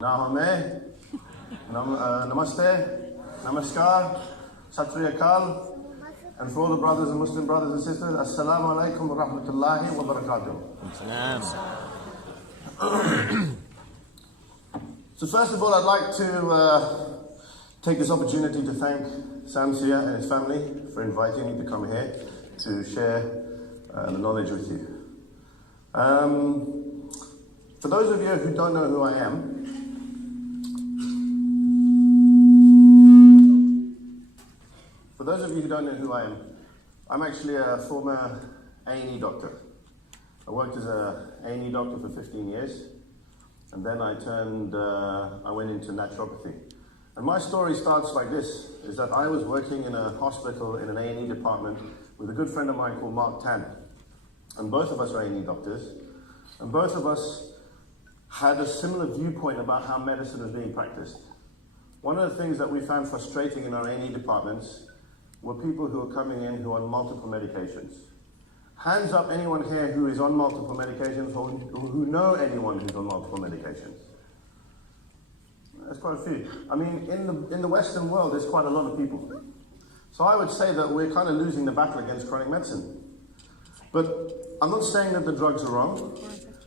Namaste, Namaskar, Sat Sri Akal, and for all the brothers and Muslim brothers and sisters, Assalamu alaikum wa rahmatullahi wa barakatuh. So first of all, I'd like to take this opportunity to thank Samsia and his family for inviting me to come here to share the knowledge with you. For those of you who don't know who I am, I'm actually a former A&E doctor. I worked as a A&E doctor for 15 years, and then I went into naturopathy. And my story starts like this, is that I was working in a hospital in an A&E department with a good friend of mine called Mark Tan. And both of us are A&E doctors, and both of us had a similar viewpoint about how medicine was being practiced. One of the things that we found frustrating in our A&E departments were people who are coming in who are on multiple medications. Hands up anyone here who is on multiple medications or who know anyone who's on multiple medications. There's quite a few. I mean, in the Western world, there's quite a lot of people. So I would say that we're kind of losing the battle against chronic medicine. But I'm not saying that the drugs are wrong,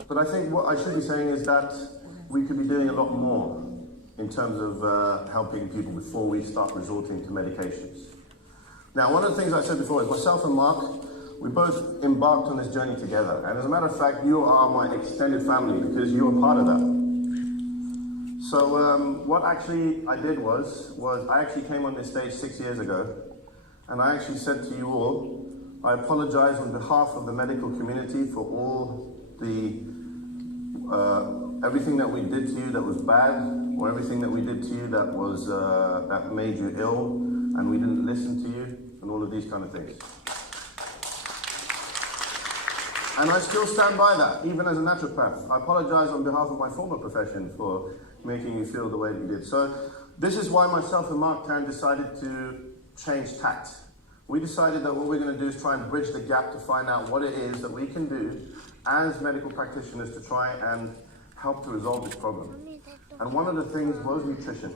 but I think what I should be saying is that we could be doing a lot more in terms of helping people before we start resorting to medications. Now, one of the things I said before is myself and Mark, we both embarked on this journey together. And as a matter of fact, you are my extended family because you're part of that. So what actually I did was I actually came on this stage 6 years ago, and I actually said to you all, I apologize on behalf of the medical community for all the, everything that we did to you that was bad, or everything that we did to you that was, that made you ill, and we didn't listen to you, and all of these kind of things. And I still stand by that, even as a naturopath. I apologize on behalf of my former profession for making you feel the way that you did. So this is why myself and Mark Tan decided to change tact. We decided that what we're going to do is try and bridge the gap to find out what it is that we can do as medical practitioners to try and help to resolve this problem. And one of the things was nutrition.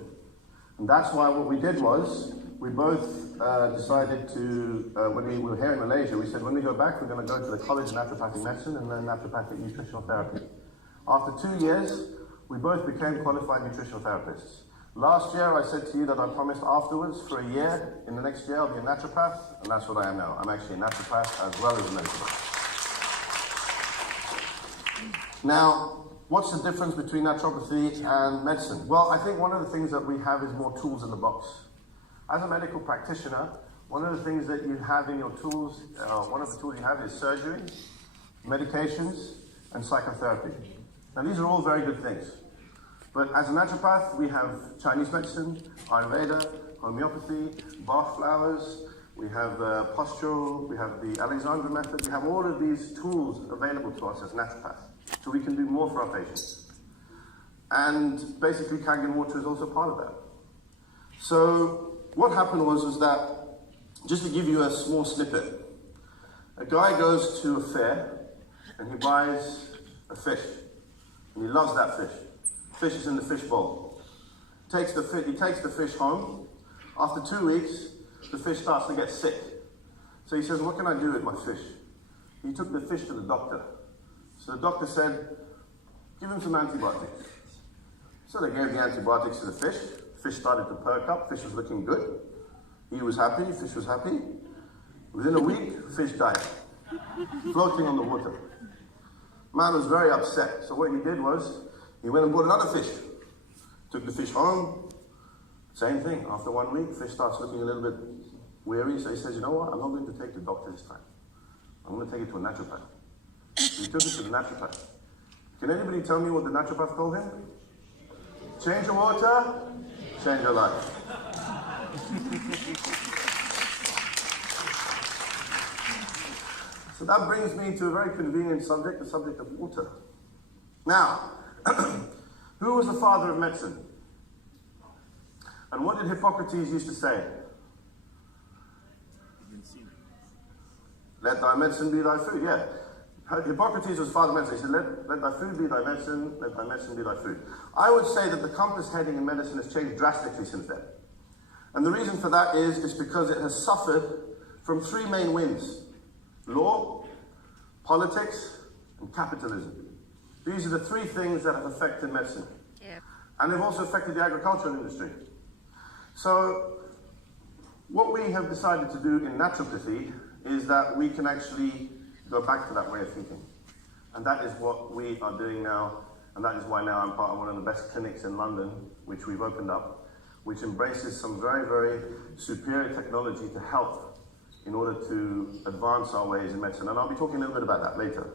And that's why what we did was, we both decided to, when we were here in Malaysia, we said when we go back, we're going to go to the College of Naturopathic Medicine and learn naturopathic nutritional therapy. After 2 years, we both became qualified nutritional therapists. Last year, I said to you that I promised afterwards for a year, in the next year I'll be a naturopath, and that's what I am now. I'm actually a naturopath as well as a medical. Now, what's the difference between naturopathy and medicine? Well, I think one of the things that we have is more tools in the box. As a medical practitioner, one of the things that you have in your tools, one of the tools you have is surgery, medications, and psychotherapy. Now these are all very good things. But as a naturopath, we have Chinese medicine, Ayurveda, homeopathy, Bach flowers, we have postural, we have the Alexandra method, we have all of these tools available to us as naturopaths. So we can do more for our patients. And basically Kangen water is also part of that. So what happened was that, just to give you a small snippet, a guy goes to a fair and he buys a fish. And he loves that fish. Fish is in the fish bowl. He takes the fish home. After 2 weeks, the fish starts to get sick. So he says, what can I do with my fish? He took the fish to the doctor. So the doctor said, give him some antibiotics. So they gave the antibiotics to the fish. Fish started to perk up. Fish was looking good. He was happy. Fish was happy. Within a week, fish died, floating on the water. Man was very upset. So what he did was, he went and bought another fish. Took the fish home. Same thing. After 1 week, fish starts looking a little bit weary. So he says, you know what? I'm not going to take the doctor this time. I'm going to take it to a naturopath. So he took it to the naturopath. Can anybody tell me what the naturopath told him? Change your water, change your life. So that brings me to a very convenient subject, the subject of water. Now, who was the father of medicine? And what did Hippocrates used to say? Let thy medicine be thy food, yeah. Hippocrates was father of medicine. He said, let thy food be thy medicine, let thy medicine be thy food. I would say that the compass heading in medicine has changed drastically since then. And the reason for that is because it has suffered from three main winds: law, politics, and capitalism. These are the three things that have affected medicine. Yep. And they've also affected the agricultural industry. So what we have decided to do in naturopathy is that we can actually go back to that way of thinking. And that is what we are doing now, and that is why now I'm part of one of the best clinics in London, which we've opened up, which embraces some very, very superior technology to help in order to advance our ways in medicine. And I'll be talking a little bit about that later.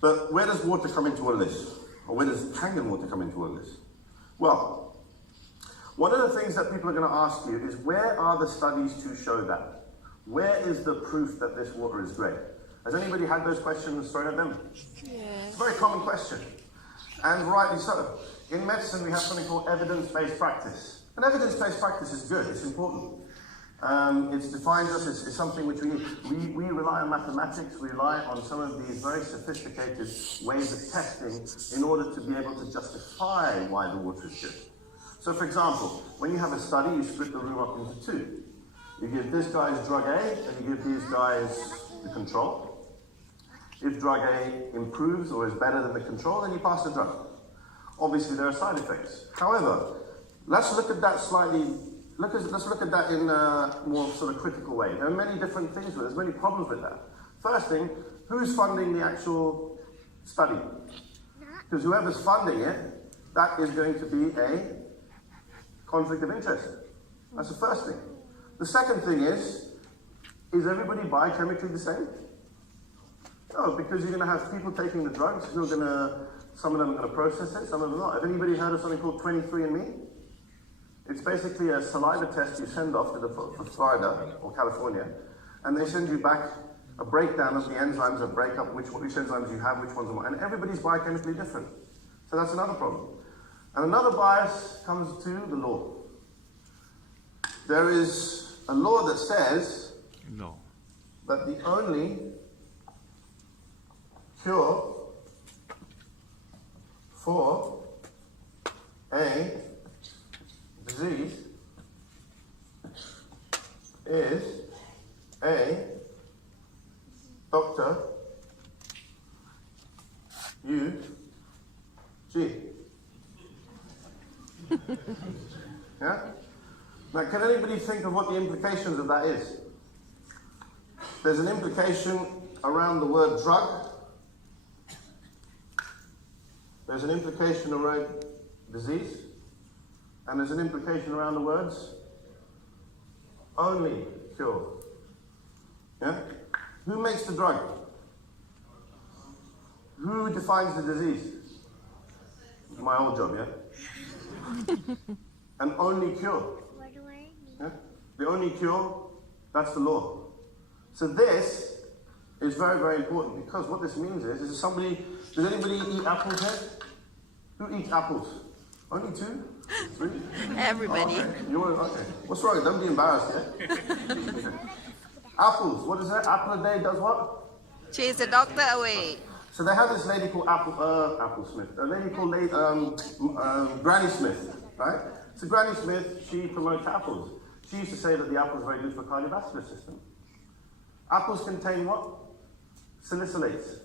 But where does water come into all of this? Or where does Kangen water come into all of this? Well, one of the things that people are going to ask you is, where are the studies to show that? Where is the proof that this water is great? Has anybody had those questions thrown at them? Yeah. It's a very common question. And rightly so. In medicine, we have something called evidence-based practice. And evidence-based practice is good, it's important. It defines us, it's something which we rely on mathematics, we rely on some of these very sophisticated ways of testing in order to be able to justify why the water is good. So for example, when you have a study, you split the room up into two. You give this guy's drug A, and you give these guys the control. If drug A improves or is better than the control, then you pass the drug. Obviously, there are side effects. However, let's look at that slightly. Let's look at that in a more sort of critical way. There are many different things with it. There's many problems with that. First thing, who's funding the actual study? Because whoever's funding it, that is going to be a conflict of interest. That's the first thing. The second thing is everybody biochemically the same? No, because you're going to have people taking the drugs who are going to, some of them are going to process it, some of them not. Have anybody heard of something called 23andMe? It's basically a saliva test you send off to Florida or California, and they send you back a breakdown of the enzymes, a breakup, which enzymes you have, which ones are more, and everybody's biochemically different. So that's another problem. And another bias comes to the law. There is a law that says that the only cure for a disease is a Dr. U.G. Yeah? Now, can anybody think of what the implications of that is? There's an implication around the word drug. There's an implication around disease. And there's an implication around the words only cure. Yeah? Who makes the drug? Who defines the disease? It's my old job, yeah? An only cure. What do I mean? Yeah? The only cure, that's the law. So this is very, very important, because what this means is does anybody eat apples here? Who eats apples? Only 2? 3? Everybody. Oh, okay. What's wrong? Don't be embarrassed, yeah? Apples. What is that? Apple a day does what? Chase the doctor away. So they have this lady called Apple Smith. A lady called Granny Smith, right? So Granny Smith, she promotes apples. She used to say that the apple is very good for the cardiovascular system. Apples contain what? Salicylates.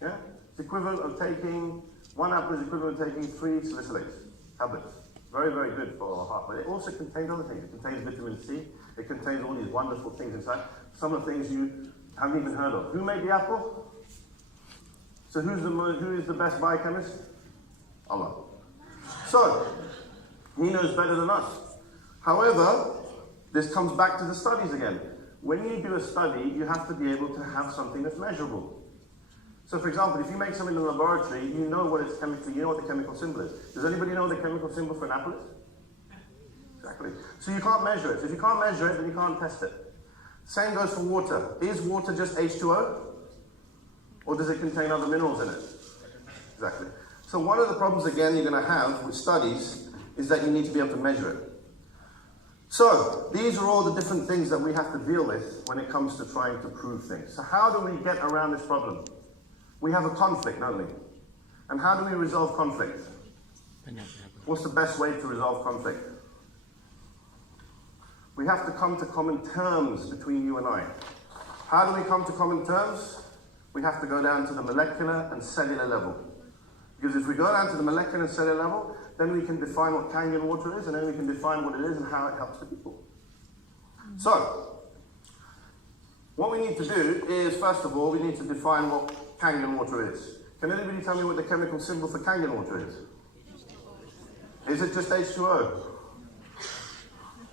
Yeah? It's equivalent of taking, one apple is equivalent to taking 3 salicylates tablets. Very, very good for our heart. But it also contains other things. It contains vitamin C. It contains all these wonderful things inside. Some of the things you haven't even heard of. Who made the apple? So who is the best biochemist? Allah. So, he knows better than us. However, this comes back to the studies again. When you do a study, you have to be able to have something that's measurable. So for example, if you make something in the laboratory, you know what it's chemically, you know what the chemical symbol is. Does anybody know what the chemical symbol for an apple is? Exactly. So you can't measure it. So if you can't measure it, then you can't test it. Same goes for water. Is water just H2O? Or does it contain other minerals in it? Exactly. So one of the problems, again, you're going to have with studies is that you need to be able to measure it. So these are all the different things that we have to deal with when it comes to trying to prove things. So how do we get around this problem? we have a conflict, don't we? And how do we resolve conflict? What's the best way to resolve conflict? We have to come to common terms between you and I. How do we come to common terms? We have to go down to the molecular and cellular level. Because if we go down to the molecular and cellular level, then we can define what Kangen water is, and then we can define what it is and how it helps the people. So, what we need to do is, first of all, we need to define what Kangen water is. Can anybody tell me what the chemical symbol for Kangen water is? Is it just H2O?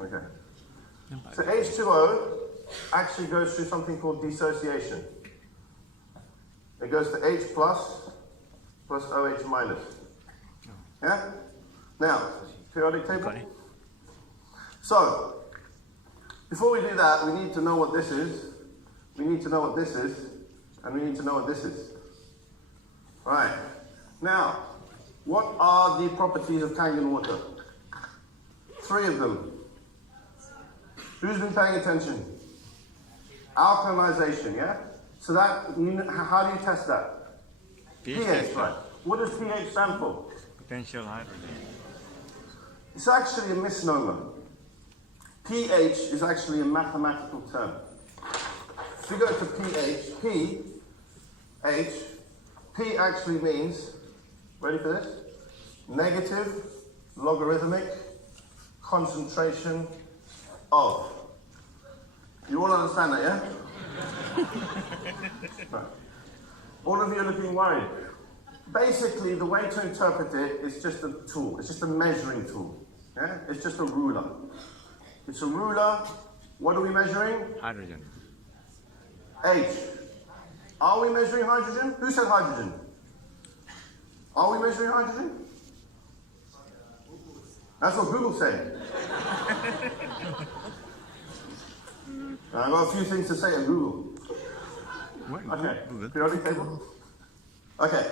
Okay. So H2O actually goes through something called dissociation. It goes to H plus OH minus. Yeah? Now, periodic table. So, before we do that, we need to know what this is. We need to know what this is. And we need to know what this is. Right. Now, what are the properties of Kangen water? 3 of them. Who's been paying attention? Alkalization, yeah? So that, how do you test that? pH, right. What does pH stand for? Potential hydrogen. It's actually a misnomer. pH is actually a mathematical term. If you go to pH, P actually means, ready for this? Negative logarithmic concentration of. You all understand that, yeah? Right. All of you are looking worried. Basically, the way to interpret it is just a tool. It's just a measuring tool. Yeah? It's just a ruler. It's a ruler. What are we measuring? Hydrogen. H. Are we measuring hydrogen? Who said hydrogen? Are we measuring hydrogen? That's what Google said. I've got a few things to say at Google. Okay, periodic table. Okay.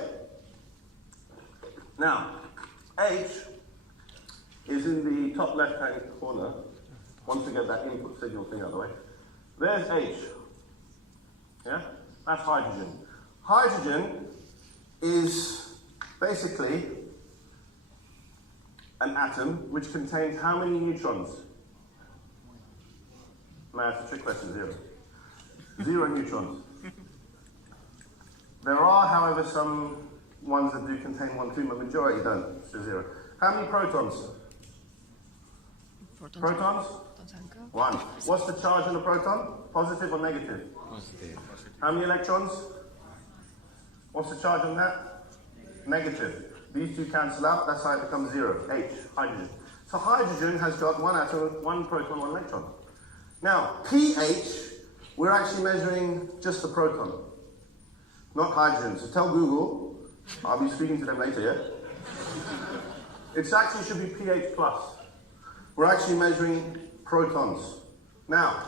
Now, H is in the top left-hand corner. Once we get that input signal thing out of the way. There's H. Yeah? That's hydrogen. Hydrogen is basically an atom which contains how many neutrons? No, that's a trick question, 0. 0 neutrons. There are, however, some ones that do contain 1, 2, but majority don't, so 0. How many protons? Protons? 1. What's the charge on a proton? Positive or negative? Positive. How many electrons? What's the charge on that? Negative. These two cancel out, that's how it becomes 0. H, hydrogen. So hydrogen has got 1 atom, 1 proton, 1 electron. Now, pH, we're actually measuring just the proton, not hydrogen. So tell Google, I'll be speaking to them later, yeah? It actually should be pH plus. We're actually measuring protons. Now,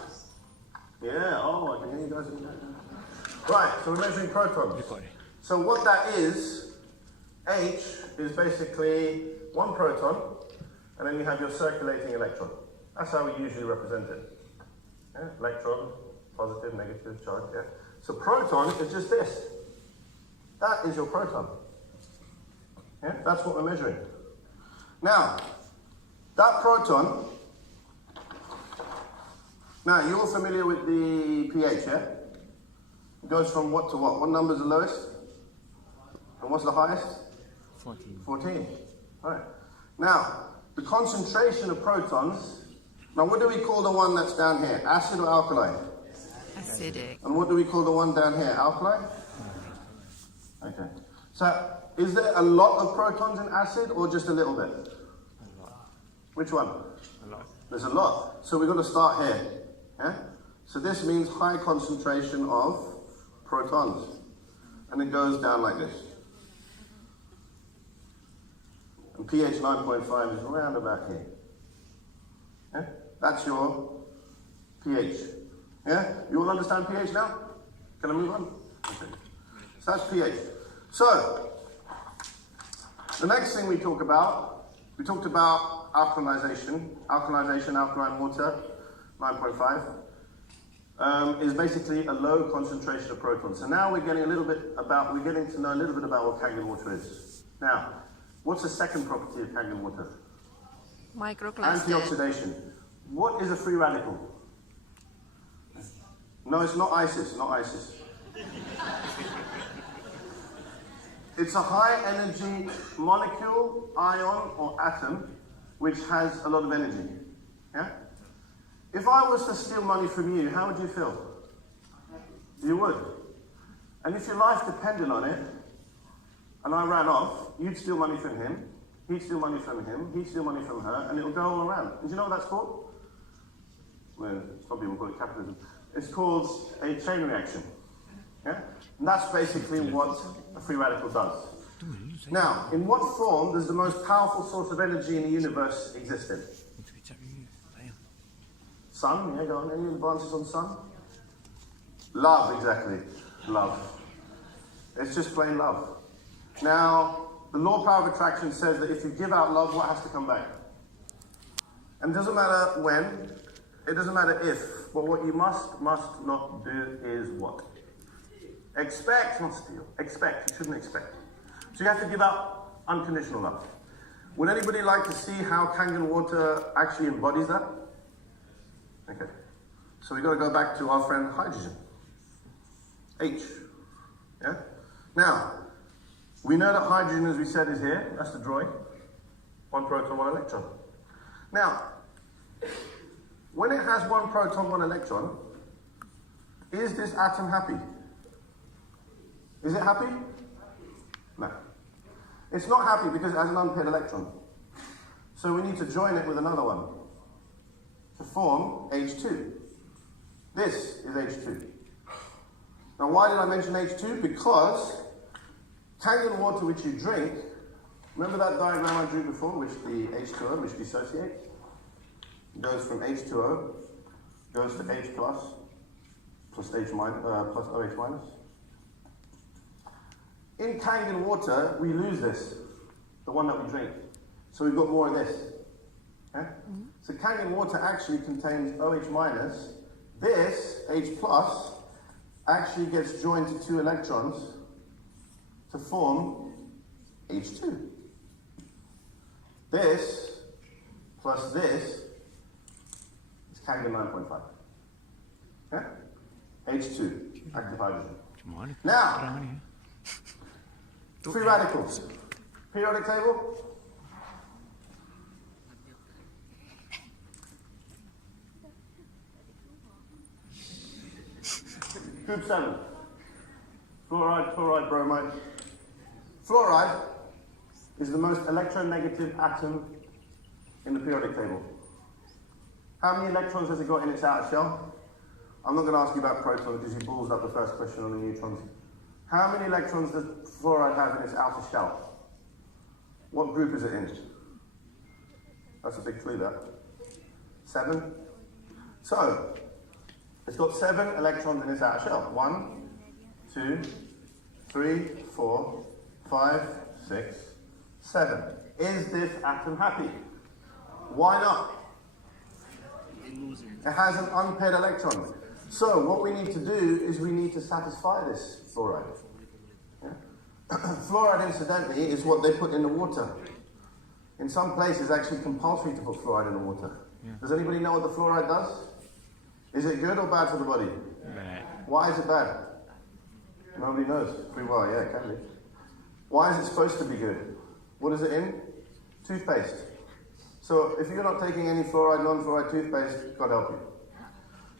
yeah, oh, I can hear you guys. Right, so we're measuring protons. So what that is, H is basically 1 proton, and then you have your circulating electron. That's how we usually represent it. Yeah? Electron, positive, negative charge, yeah? So proton is just this. That is your proton. Yeah? That's what we're measuring. Now, that proton, now you're familiar with the pH, yeah? It goes from what to what? What number is the lowest? And what's the highest? 14. 14. All right. Now, the concentration of protons, now what do we call the one that's down here? Acid or alkaline? Acidic. And what do we call the one down here? Alkaline? Okay. So, is there a lot of protons in acid or just a little bit? A lot. Which one? A lot. There's a lot. So we've got to start here. Yeah? So this means high concentration of protons. And it goes down like this. And pH 9.5 is around about here. Yeah? That's your pH. Yeah? You all understand pH now? Can I move on? Okay. So that's pH. So, the next thing we talked about alkalization, alkaline water, 9.5. is basically a low concentration of protons. So now we're getting to know a little bit about what Kangen water is. Now, what's the second property of Kangen water? Microcluster. Antioxidation. What is a free radical? No, it's not ISIS, not ISIS. It's a high energy molecule, ion, or atom, which has a lot of energy. Yeah? If I was to steal money from you, how would you feel? You would. And if your life depended on it, and I ran off, you'd steal money from him, he'd steal money from him, he'd steal money from her, and it'll go all around. And do you know what that's called? Well, some people call it capitalism. It's called a chain reaction. Yeah? And that's basically what a free radical does. Now, in what form does the most powerful source of energy in the universe exist in? Sun, yeah, go on. Any advances on sun? Love, exactly. Love. It's just plain love. Now, the law of power of attraction says that if you give out love, what has to come back? And it doesn't matter when, it doesn't matter if, but what you must not do is what? Expect, not steal. Expect. You shouldn't expect. So you have to give out unconditional love. Would anybody like to see how Kangen water actually embodies that? Okay. So we've got to go back to our friend hydrogen. H. Yeah? Now, we know that hydrogen, as we said, is here. That's the drawing. One proton, one electron. Now, when it has one proton, one electron, is this atom happy? Is it happy? No. It's not happy because it has an unpaired electron. So we need to join it with another one to form H2. This is H2. Now why did I mention H2? Because Kangen water which you drink, remember that diagram I drew before, which the H2O, which dissociates? It goes from H2O, goes to H plus H minus, plus OH minus. In Kangen water, we lose this, the one that we drink. So we've got more of this. Okay? So Kangen water actually contains OH minus. This, H plus, actually gets joined to two electrons to form H2. This plus this is Kangen 9.5. Okay? H2, active hydrogen. Now, free radicals. Periodic table. Group 7. Fluoride, chloride, bromide. Fluoride is the most electronegative atom in the periodic table. How many electrons has it got in its outer shell? I'm not going to ask you about protons because you ballsed up the first question on the neutrons. How many electrons does fluoride have in its outer shell? What group is it in? That's a big clue there. 7. So, it's got 7 electrons in its outer shell. 1, 2, 3, 4, 5, 6, 7. Is this atom happy? Why not? It has an unpaired electron. So what we need to do is we need to satisfy this fluoride. Yeah? Fluoride, incidentally, is what they put in the water. In some places, it's actually compulsory to put fluoride in the water. Yeah. Does anybody know what the fluoride does? Is it good or bad for the body? Bad. Why is it bad? Nobody knows. Pretty well, yeah, it can be. Why is it supposed to be good? What is it in? Toothpaste. So if you're not taking any fluoride, non-fluoride toothpaste, God help you.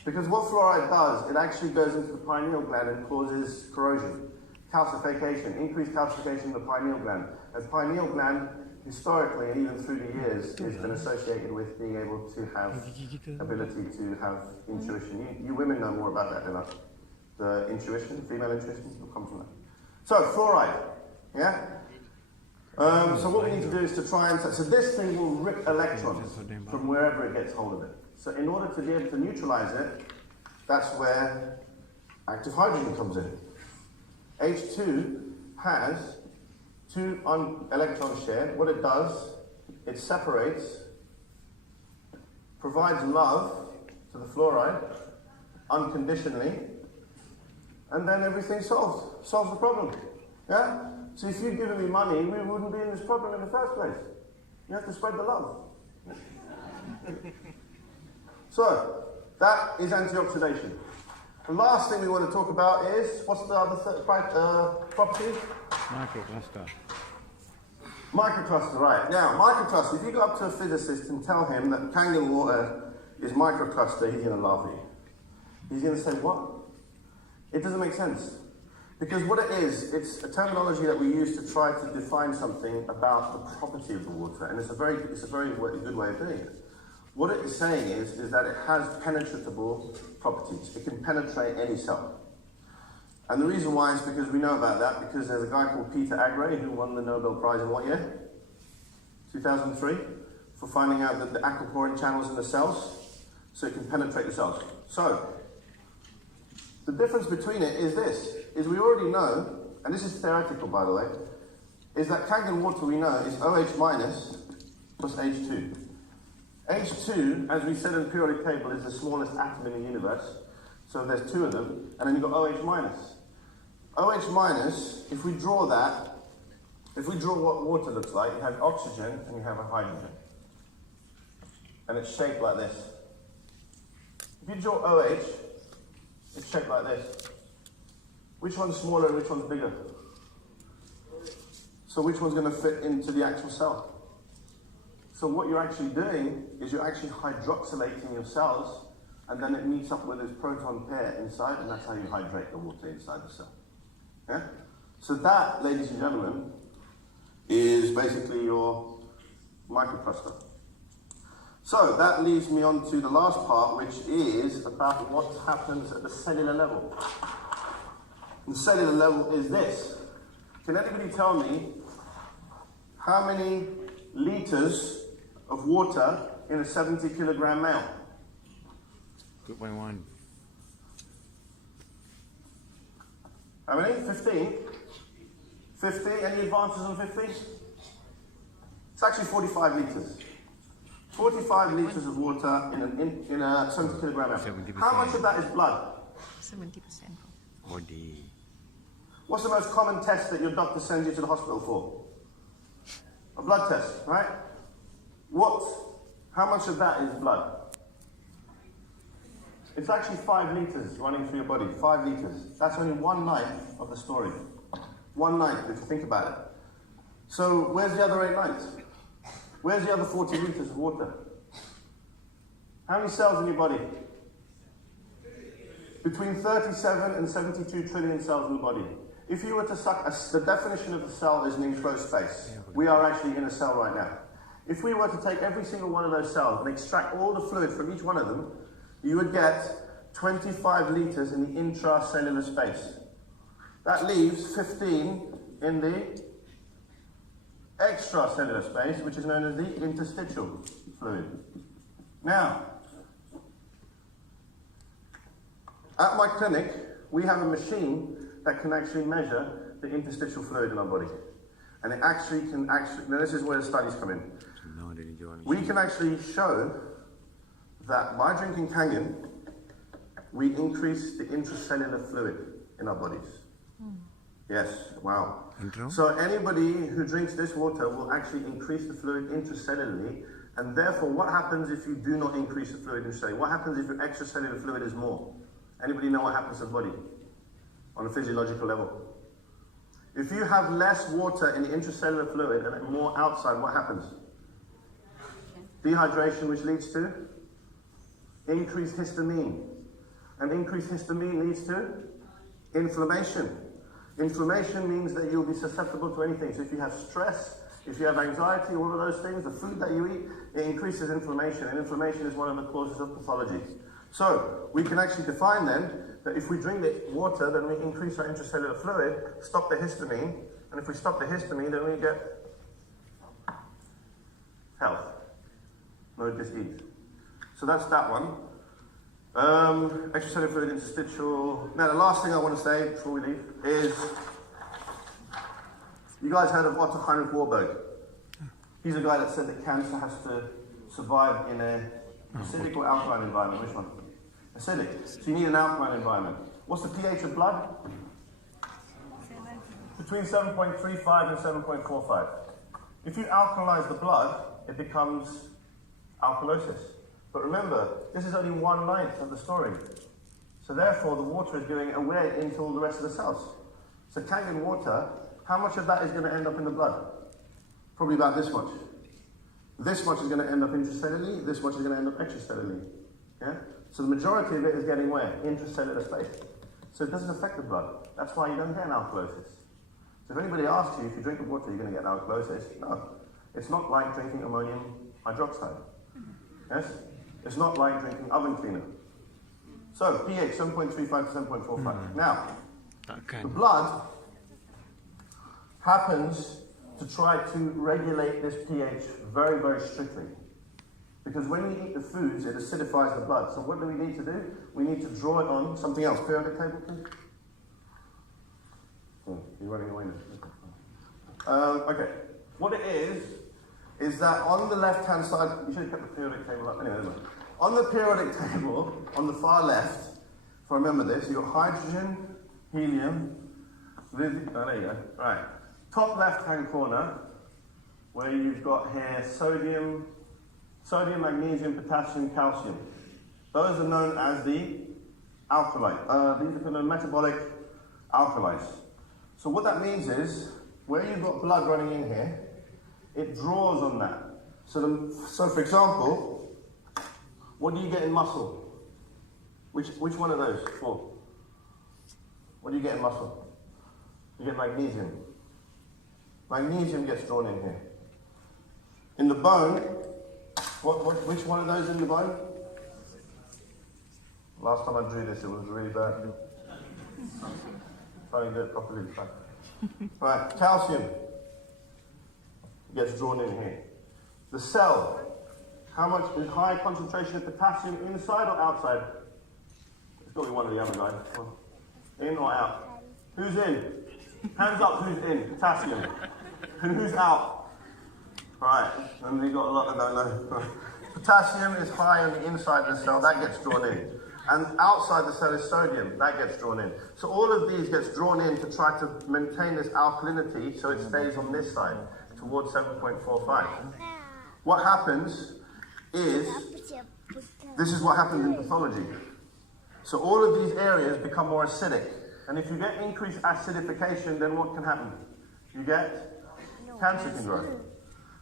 Because what fluoride does, it actually goes into the pineal gland and causes corrosion, calcification, increased calcification in the pineal gland. And pineal gland, historically, and even through the years, has been associated with being able to have ability to have intuition. You women know more about that than us. The intuition, female intuition, will come from that. So, fluoride, yeah? So what we need to do is to try and... So this thing will rip electrons from wherever it gets hold of it. So in order to be able to neutralize it, that's where active hydrogen comes in. H2 has 2 electron share. What it does, it separates, provides love to the fluoride, unconditionally, and then everything's solved. Solves the problem. Yeah? So if you'd given me money, we wouldn't be in this problem in the first place. You have to spread the love. So, that is antioxidation. The last thing we want to talk about is, what's the other properties? Microcluster. Microcluster, right. Now, microcluster, if you go up to a physicist and tell him that Kangen water is microcluster, he's going to laugh at you. He's going to say, what? It doesn't make sense. Because what it is, it's a terminology that we use to try to define something about the property of the water, and it's a very good way of doing it. What it is saying is that it has penetratable properties. It can penetrate any cell. And the reason why is because we know about that, because there's a guy called Peter Agre who won the Nobel Prize in what year? 2003, for finding out that the aquaporin channels in the cells, so it can penetrate the cells. So, the difference between it is this, is we already know, and this is theoretical by the way, is that Kangen water we know is OH minus plus H2. H2, as we said in the periodic table, is the smallest atom in the universe, so there's two of them, and then you've got OH minus. OH minus, if we draw what water looks like, you have oxygen and you have a hydrogen. And it's shaped like this. If you draw OH, it's shaped like this. Which one's smaller and which one's bigger? So which one's going to fit into the actual cell? So what you're actually doing is you're actually hydroxylating your cells, and then it meets up with this proton pair inside, and that's how you hydrate the water inside the cell. Yeah? So that, ladies and gentlemen, is basically your microcluster. So that leads me on to the last part, which is about what happens at the cellular level. The cellular level is this. Can anybody tell me how many liters of water in a 70 kilogram male? 2.1. How many? 15? 50? Any advances on 50? It's actually 45 liters. 45 liters of water in a 70 kilogram male. 70%. How much of that is blood? 70%. Body. What's the most common test that your doctor sends you to the hospital for? A blood test, right? How much of that is blood? It's actually 5 liters running through your body, 5 liters. That's only 1/9 of the story. 1/9, if you think about it. So where's the other 8/9? Where's the other 40 liters of water? How many cells in your body? Between 37 and 72 trillion cells in the body. If you were to suck, the definition of a cell is an enclosed space. We are actually in a cell right now. If we were to take every single one of those cells and extract all the fluid from each one of them, you would get 25 liters in the intracellular space. That leaves 15 in the extracellular space, which is known as the interstitial fluid. Now, at my clinic, we have a machine that can actually measure the interstitial fluid in our body. And it actually now this is where the studies come in. We can actually show that by drinking Kangen, we increase the intracellular fluid in our bodies. Yes, wow. So anybody who drinks this water will actually increase the fluid intracellularly, and therefore what happens if you do not increase the fluid intracellularly? What happens if your extracellular fluid is more? Anybody know what happens to the body on a physiological level? If you have less water in the intracellular fluid and more outside, what happens? Dehydration, which leads to increased histamine. And increased histamine leads to inflammation. Inflammation means that you'll be susceptible to anything. So if you have stress, if you have anxiety, all of those things, the food that you eat, it increases inflammation. And inflammation is one of the causes of pathology. So we can actually define then that if we drink the water, then we increase our intracellular fluid, stop the histamine, and if we stop the histamine, then we get health, no disease. So that's that one. Extracellular fluid, interstitial. Now the last thing I want to say before we leave is, you guys heard of Otto Heinrich Warburg? He's a guy that said that cancer has to survive in a acidic or alkaline environment. Which one? Acidic. So you need an alkaline environment. What's the pH of blood? Between 7.35 and 7.45. If you alkalize the blood, it becomes alkalosis. But remember, this is only 1/9 of the story. So therefore, the water is going away into all the rest of the cells. So Kangen water, how much of that is going to end up in the blood? Probably about this much. This much is going to end up intracellularly, this much is going to end up extracellularly. Yeah? So the majority of it is getting where? Intracellular space. So it doesn't affect the blood. That's why you don't get an alkalosis. So if anybody asks you, if you drink the water, you're going to get an alkalosis, no. It's not like drinking ammonium hydroxide. Yes? It's not like drinking oven cleaner. So, pH 7.35 to 7.45. Now, the blood happens to try to regulate this pH very, very strictly. Because when we eat the foods, it acidifies the blood. So what do we need to do? We need to draw it on something else. Periodic table, please. You're running away now. Okay. What it is that on the left-hand side, you should have kept the periodic table up. Anyway, on the periodic table, on the far left, if I remember this, you've got hydrogen, helium, there you go. Right. Top left-hand corner, where you've got here sodium, magnesium, potassium, calcium. Those are known as the alkaline. These are called metabolic alkalis. So what that means is, where you've got blood running in here, it draws on that. So for example, what do you get in muscle? Which one of those? 4. What do you get in muscle? You get magnesium. Magnesium gets drawn in here. In the bone, which one of those in the bone? Last time I drew this, it was really bad. Try and do it properly. Right, calcium gets drawn in here. The cell, how much is high concentration of potassium inside or outside? It's got to be one of the other guys. In or out? Who's in? Hands up, who's in? Potassium. Who's out? Right, and we've got a lot that don't know. Potassium is high on the inside of the cell, that gets drawn in. And outside the cell is sodium, that gets drawn in. So all of these gets drawn in to try to maintain this alkalinity so it stays on this side, towards 7.45. What happens is, this is what happens in pathology. So all of these areas become more acidic. And if you get increased acidification, then what can happen? You get cancer can grow.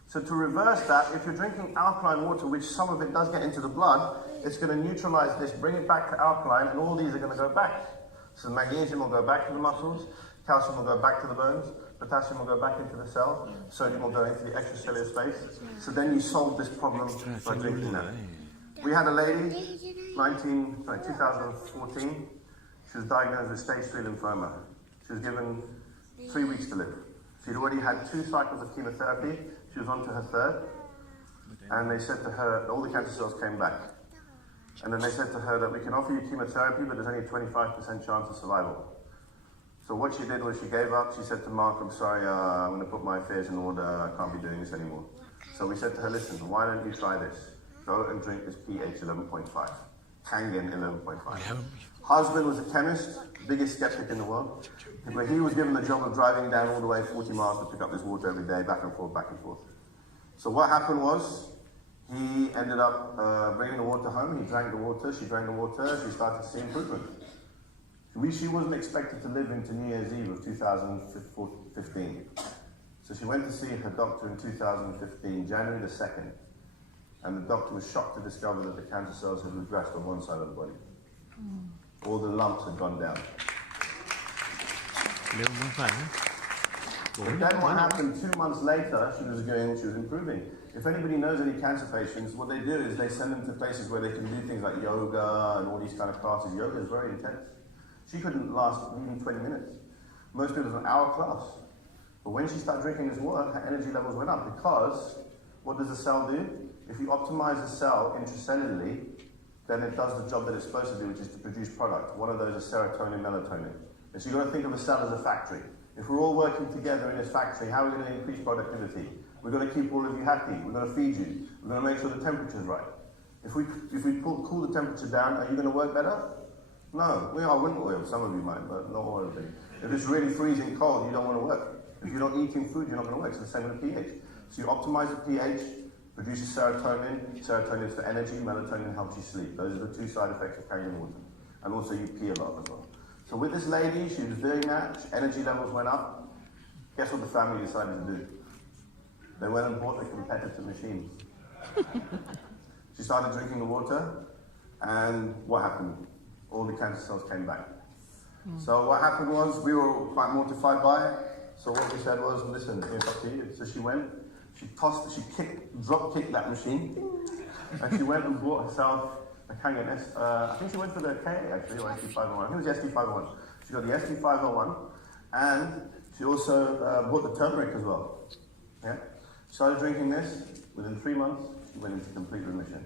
So to reverse that, if you're drinking alkaline water, which some of it does get into the blood, it's going to neutralize this, bring it back to alkaline, and all these are going to go back. So magnesium will go back to the muscles, calcium will go back to the bones, potassium will go back into the cell, sodium will go into the extracellular space. So then you solve this problem by drinking that. We had a lady, 2014, she was diagnosed with stage 3 lymphoma. She was given 3 weeks to live. She'd already had 2 cycles of chemotherapy. She was on to her 3rd. And they said to her, all the cancer cells came back. And then they said to her that we can offer you chemotherapy, but there's only a 25% chance of survival. So what she did was she gave up. She said to Mark, I'm sorry, I'm going to put my affairs in order. I can't be doing this anymore. So we said to her, listen, why don't you try this? Go and drink this pH 11.5. Kangen 11.5. Husband was a chemist, biggest skeptic in the world. But he was given the job of driving down all the way 40 miles to pick up this water every day, back and forth, back and forth. So what happened was, he ended up bringing the water home. He drank the water, she drank the water, she started to see improvement. She wasn't expected to live into New Year's Eve of 2015. So she went to see her doctor in 2015, January the 2nd. And the doctor was shocked to discover that the cancer cells had regressed on one side of the body. All the lumps had gone down. But then what happened 2 months later, she was improving. If anybody knows any cancer patients, what they do is they send them to places where they can do things like yoga and all these kind of classes. Yoga is very intense. She couldn't last even 20 minutes. Most people, it was an hour class. But when she started drinking this water, her energy levels went up because what does the cell do? If you optimize the cell intracellularly, then it does the job that it's supposed to do, which is to produce product. One of those is serotonin, melatonin. And so you've got to think of a cell as a factory. If we're all working together in this factory, how are we going to increase productivity? We're going to keep all of you happy. We're going to feed you. We're going to make sure the temperature's right. If we cool the temperature down, are you going to work better? No. We are wind oil. Some of you might, but not all of you. If it's really freezing cold, you don't want to work. If you're not eating food, you're not going to work. It's the same with the pH. So you optimize the pH, produces serotonin. Serotonin is for energy, melatonin helps you sleep. Those are the two side effects of carrying water. And also you pee a lot as well. So with this lady, she was doing that, energy levels went up. Guess what the family decided to do? They went and bought a competitor machine. She started drinking the water, and what happened? All the cancer cells came back. So what happened was, we were quite mortified by it. So what we said was, listen, it's up to you. So she went, she drop kicked that machine, and she went and bought herself a Kangen I think she went for the K actually, or SD501. I think it was the SD501. She got the SD501, and she also bought the turmeric as well. Yeah? She started drinking this. Within 3 months, she went into complete remission.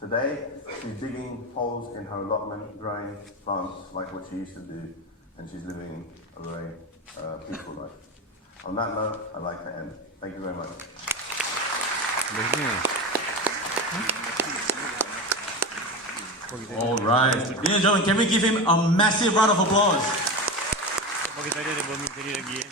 Today, she's digging holes in her allotment, growing plants like what she used to do, and she's living a very peaceful life. On that note, I'd like to end. Thank you very much. All right. Ladies and gentlemen, can we give him a massive round of applause? Bagi tadi ada bom tadi lagi